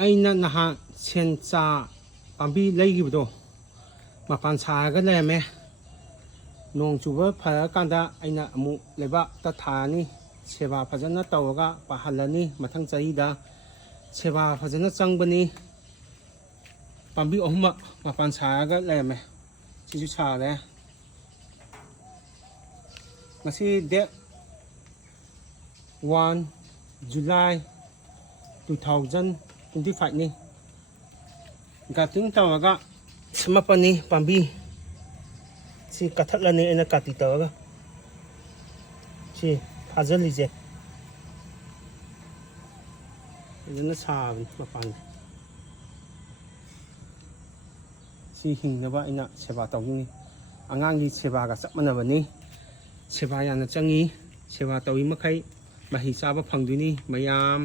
ꯑꯩꯅ ꯅꯍꯥꯟ ꯁꯦꯟ ꯆꯥ ꯄꯥꯝꯕꯤ ꯂꯩꯈꯤꯕꯗꯣ ꯃꯄꯥꯟ ꯁꯥꯔꯒ ꯂꯩꯔꯝꯃꯦ ꯅꯣꯡ ꯆꯨꯕ ꯐꯔꯀꯥꯟꯗ ꯑꯩꯅ ꯑꯃꯨꯛ ꯂꯩꯕꯥꯛꯇ ꯊꯥꯔꯅꯤ ꯁꯦꯕꯥ ꯐꯖꯅ ꯇꯧꯔꯒ ꯄꯥꯍꯜꯂꯅꯤ ꯃꯊꯪ ꯆꯍꯤꯗ ꯁꯦꯕꯥ ꯐꯖꯅ ꯆꯪꯕꯅꯤ ꯄꯥꯝꯕꯤ ꯑꯍꯨꯝꯃꯛ ꯃꯄꯥꯟ ꯁꯥꯔꯒ ꯂꯩꯔꯝꯃꯦ ꯁꯤꯁꯨ ꯁꯥꯔꯦ ꯉꯁꯤ ꯗꯦꯠ 1 July 2025ꯅꯤ ꯒꯥꯔꯇꯤꯡ ꯇꯧꯔꯒ ꯁꯦꯝꯃꯛꯄꯅꯤ ꯄꯥꯝꯕꯤ ꯁꯤ ꯀꯛꯊꯠꯂꯅꯤ ꯑꯩꯅ ꯀꯥꯇꯤ ꯇꯧꯔꯒ ꯁꯤ ꯐꯥꯖꯤꯜꯂꯤꯁꯦ ꯐꯖꯅ ꯁꯥꯕꯅꯤ ꯃꯄꯥꯟꯁꯦ ꯁꯤ ꯍꯤꯡꯅꯕ ꯑꯩꯅ ꯁꯦꯕꯥ ꯇꯧꯅꯤꯡꯉꯤ ꯑꯉꯥꯡꯒꯤ ꯁꯦꯕꯥꯒ ꯆꯞ ꯃꯥꯟꯅꯕꯅꯤ ꯁꯦꯕꯥ ꯌꯥꯝꯅ ꯆꯪꯉꯤ ꯁꯦꯕꯥ ꯇꯧꯔꯤ ꯃꯈꯩ ꯃꯍꯩ ꯆꯥꯕ ꯐꯪꯗꯣꯏꯅꯤ ꯃꯌꯥꯝ